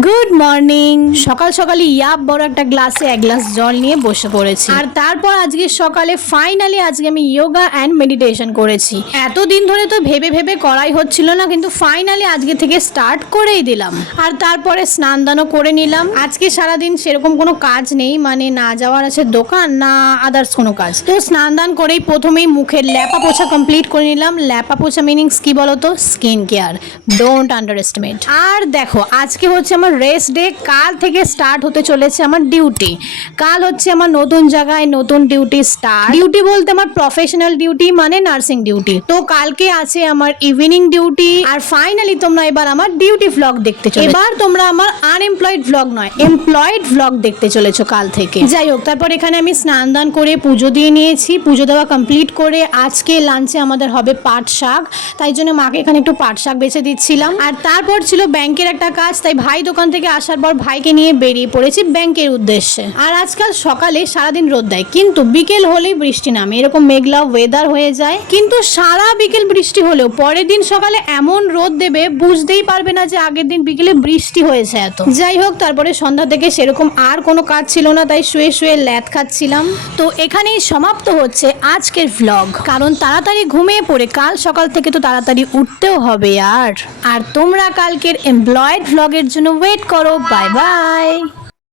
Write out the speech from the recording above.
Good morning. সকাল সকালে ইয়াব বড় একটা গ্লাসে এক গ্লাস জল নিয়ে বসে পড়েছি। আর তারপর আজকে সকালে ফাইনালি আজকে আমি যোগা অ্যান্ড মেডিটেশন করেছি। এতদিন ধরে তো ভেবে ভেবে করাই হচ্ছিল না, কিন্তু ফাইনালি আজকে থেকে স্টার্ট করেই দিলাম। আর তারপরে স্নান দানও করে নিলাম। আজকে সারাদিন সেরকম কোনো কাজ নেই, মানে না যাওয়ার আছে দোকান না আদার্স কোনো কাজ। তো স্নান দান করেই প্রথমেই মুখের ল্যাপা পোছা কমপ্লিট করে নিলাম। ল্যাপা পোছা মিনিংস কি বলতো? Skin care, don't underestimate. আর দেখো আজকে হচ্ছে আমার রেস্ট ডে। কাল থেকে স্টার্ট হতে চলেছে আমার ডিউটি। কাল হচ্ছে আমার নতুন জায়গায় নতুন ডিউটি স্টার্ট। ডিউটি বলতে আমার প্রফেশনাল ডিউটি, মানে নার্সিং ডিউটি। তো কালকে আছে আমার ইভিনিং ডিউটি। আর ফাইনালি তোমরা এবার আমার ডিউটি ভ্লগ দেখতে চলেছো। এবার তোমরা আমার আনএমপ্লয়েড ভ্লগ নয়, এমপ্লয়েড ভ্লগ দেখতে চলেছো কাল থেকে। যাই হোক, তারপর এখানে আমি স্নান দান করে পুজো দিয়ে নিয়েছি। পুজো দেওয়া কমপ্লিট করে আজকে লাঞ্চে আমাদের হবে পাট শাক, তাই জন্য মাকে এখানে একটু পাট শাক বেছে দিচ্ছিলাম। আর তারপর ছিল ব্যাংকের একটা কাজ, তাই ভাই দোকান থেকে আসার পর ভাইকে নিয়ে বেরিয়ে পড়েছি ব্যাংকের উদ্দেশ্যে। আর আজকাল সকালে সারাদিন রোদ দেয়, কিন্তু বিকেল হলেই বৃষ্টি নামে, এরকম মেঘলা ওয়েদার হয়ে যায়। কিন্তু সারা বিকেল বৃষ্টি হলেও পরের দিন সকালে এমন রোদ দেবে বুঝতেই পারবে না যে আগের দিন বিকেলে বৃষ্টি হয়েছে এত। যাই হোক, তারপরে সন্ধ্যা থেকে সেরকম আর কোনো কাজ ছিল না, তাই শুয়ে শুয়ে ল্যাদ খাচ্ছিলাম। তো এখানেই সমাপ্ত হচ্ছে আজকের ভ্লগ, কারণ তাড়াতাড়ি ঘুমিয়ে পড়ে কাল সকাল থেকে তো তাড়াতাড়ি উঠতেও হবে। আর তোমরা কালকের এমপ্লয়েড ভ্লগের জন্য ওয়েট করো। Bye bye.